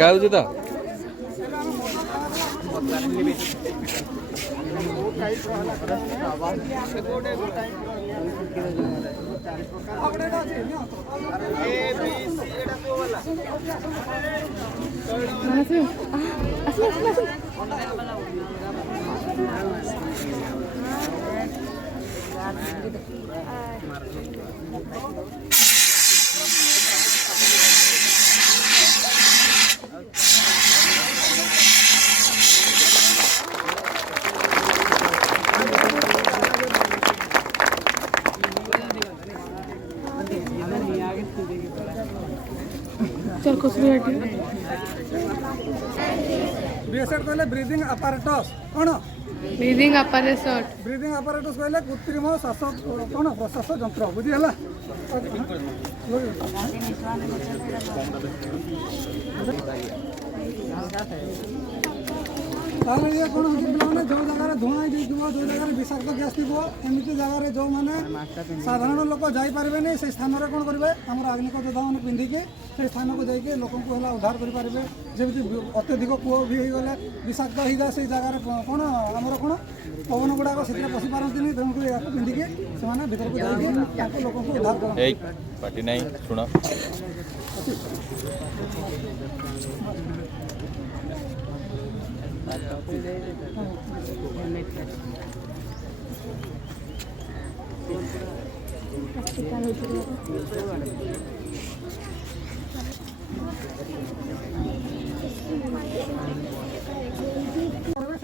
देखा तो चल कुछ भी हटी बीएसएड कहले ब्रीदिंग apparatus कौन ब्रीदिंग apparatus ब्रीदिंग apparatus कहले कृत्रिम श्वास कौन प्रश्वास यंत्र बुझी हला ताले ये कौन होती पिलाने जो जगह धुआं जो जगह विषाक्त गैस थी एमती जगह जो मैंने साधारण लोक जापरें से स्थान में कौन करेंगे आम आग्निक जोद्धा मैंने पिंधिकी से स्थान को जाइए लोक उद्धार करेंगे जमी अत्यधिक कूह भी होगले विषाक्त हो जाए से जगह कौन आमर कौन पवन गुड़ाक से पशि पारती तेणुक या पिंधिकी से भर को जाइए लोक उद्धार पार्टी नहीं शुण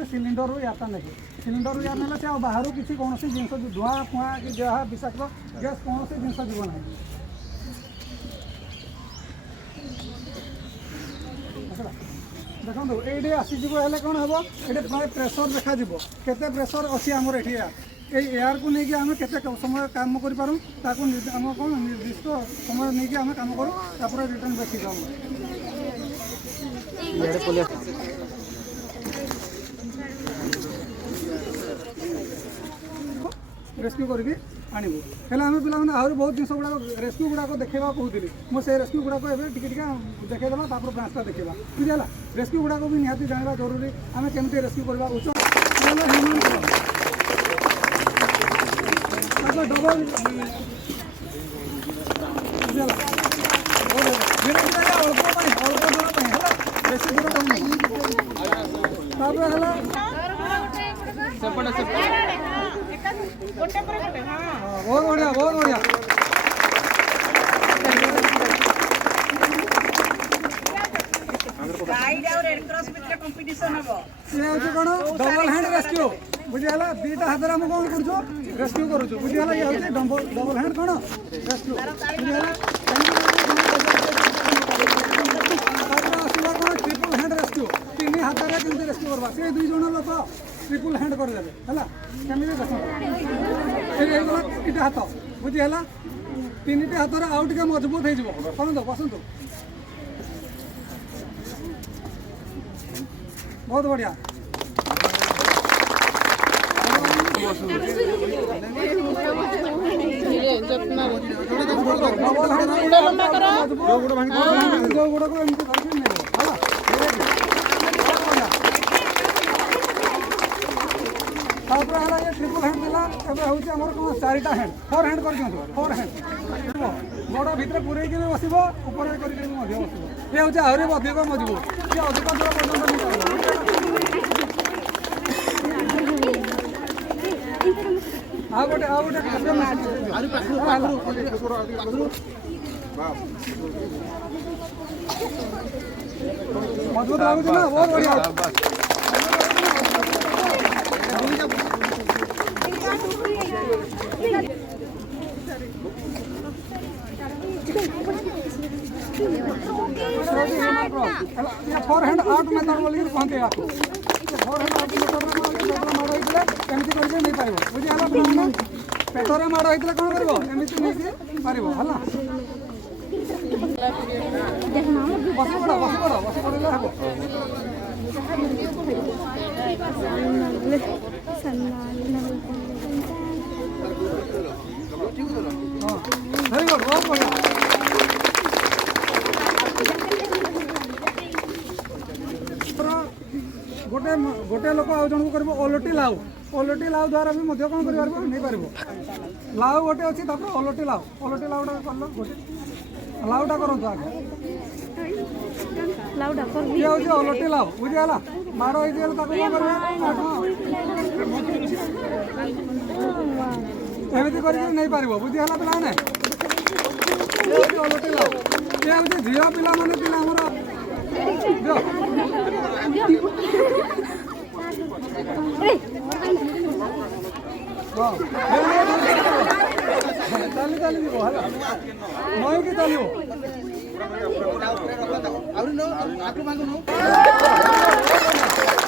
सिलिंडर रू याता नहीं सिलिंडर रू यार ना बाहर किसी कौन जिन धुआं फुआ कि जहाँ विषाक्त गैस कौन जिन जीव ना देखो ये आसीज कौन हम ये प्राय प्रेसर देखा केते प्रेसर अच्छी आमर ये एयर को लेकिन आम के समय काम करूँ आम कौन निर्दिष्ट समय नहीं आम काम करूँ रिटर्न देखी जाऊँ रेस्क्यू करके आणबू हेल्ला आम पे आहरी बहुत जिन गुड़ा रेस्क्यू गुड़ाक देखा कहूली मुझे रेस्क्यू गुड़ाक देखा तापर ब्रांचटा देखा बुझा रेस्क्यू गुड़ाक भी निहाती जानवा जरूरी आम केमती रेस्क्यू करवा उच्च डबल बेसी दूर बहुत बढ़िया बहुत बढ़िया कौन डबल हैंड रेस्क्यू बुझीगला दीटा हाथ में कौन कर रेस्क्यू करुँ बुझीगला ये हूँ डबल हैंड कौन रेस्क्यू बुझीगला आसवा कौन ट्रिपल हैंड रेस्क्यू तीन हाथ में केमती रेस्क्यू करवा से दुई जन लोक ट्रिपल हैंड करदे है केमी देख ये हाथ बुझीगला तीन हाथ में आउ टे मजबूत हो बसतु बहुत बढ़िया ये ट्रिपल हैंड देला हूँ कौन चारिटा हैंड फोर हैंड कर फोर हैंड बड़ भितर पूरे भी बस ऊपर कर ये हूँ आहरी अधिक मजबूत ये अधिक दूर पर्यटन आ गोटे मजबूत लगुच ना बहुत बढ़िया फोर हैंड आउट मेथड बोल कहते हैं फोर हैंड आउट मेथड माड़ होता केमती करके नहीं पार बुझीगला पेटरे माड़ होता कौन कर एमती नहीं पार है बस पड़ हम वेरी गुड बहुत बढ़िया गोटे गोटे लोक आउ जन को कर ओलटी लाउ द्वारा भी मध्य कौन कर नहीं पार लाउ गोटे अच्छी ओलटी लाउटा कर गोटे लाउटा करूँ आगे ये हूँ ओलटी लाउ बुझीगला माड़ होती एमती कर नहीं पार बुझीगला पाने ये हूँ ओलटी लाउ ये हूँ झील पिला मैंने पिला चली चली जीव है नईकी चलो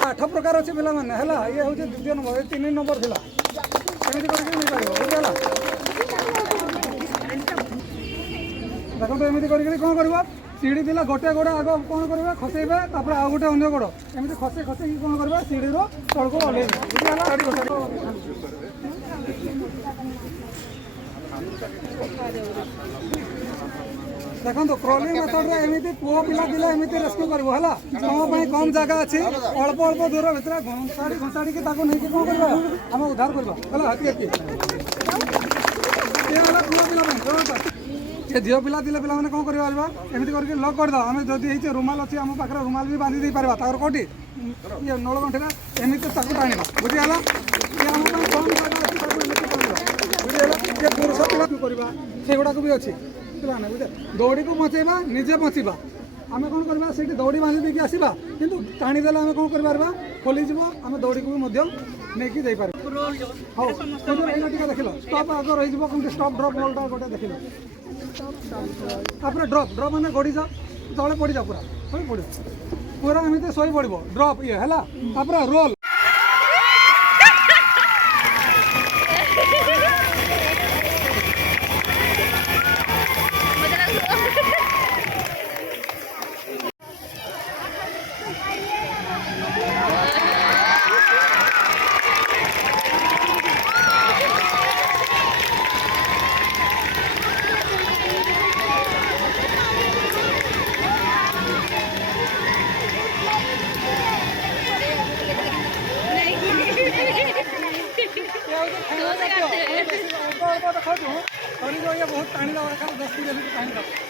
8 प्रकार अच्छे पिला मैंने है ये हूँ द्वितीय नंबर 3 नंबर थी एमती करके नहीं पार बुझीगला देखो एमती करके कौन कर सीढ़ी दिला गोटे गोड़ आग कौन करेंगे खसेबे तापर आउ गोटे अन्य गोड़ एमती खसे खसे कौन करेंगे सीढ़ी तल को ओल्ल देखो क्रॉलिंग मेथड एमती पुओ पिला दिले एमती रेस्क्यू करबो हला तुम कम जगह अच्छी अल्प अल्प दूर भीतर घंसाड़ी घंसाड़ी की ताको नहीं कौन करबा हम उद्धार करबा हला हाथी हाथी ये हला पुओ पिला ये झील पिला दिले पिला मैंने कौन कर एमती करके लक करद आम जदि रुमाल अच्छी आम पाखे रुमाल भी बांधि दे पारा तर कौटी ये नलगंठा एमती टाणी बुझीगला ये आम कम जगह अच्छी पुरुष पिला करवा से गुड़ाक भी अच्छी पिलाने बुझे दौड़ी को बचेबा निजे बचवा आम कौन करवा से दौड़ी बांधि देकी आसवा कितु टाणीदेले आम कौन कर खोलीज आम दौड़ी को भी नहीं कि पार हाँ टे देख स्टप आग रही कमी स्टप ड्रप रोलटा गोटे देख तापर ड्रप ड्रप मैंने गड़ी जाओ तले पड़ जाओ पूरा शई पड़ पूरा एमती शई पड़ ड्रप ये है तापर रोल बहुत टाणी 10 किलो टाणी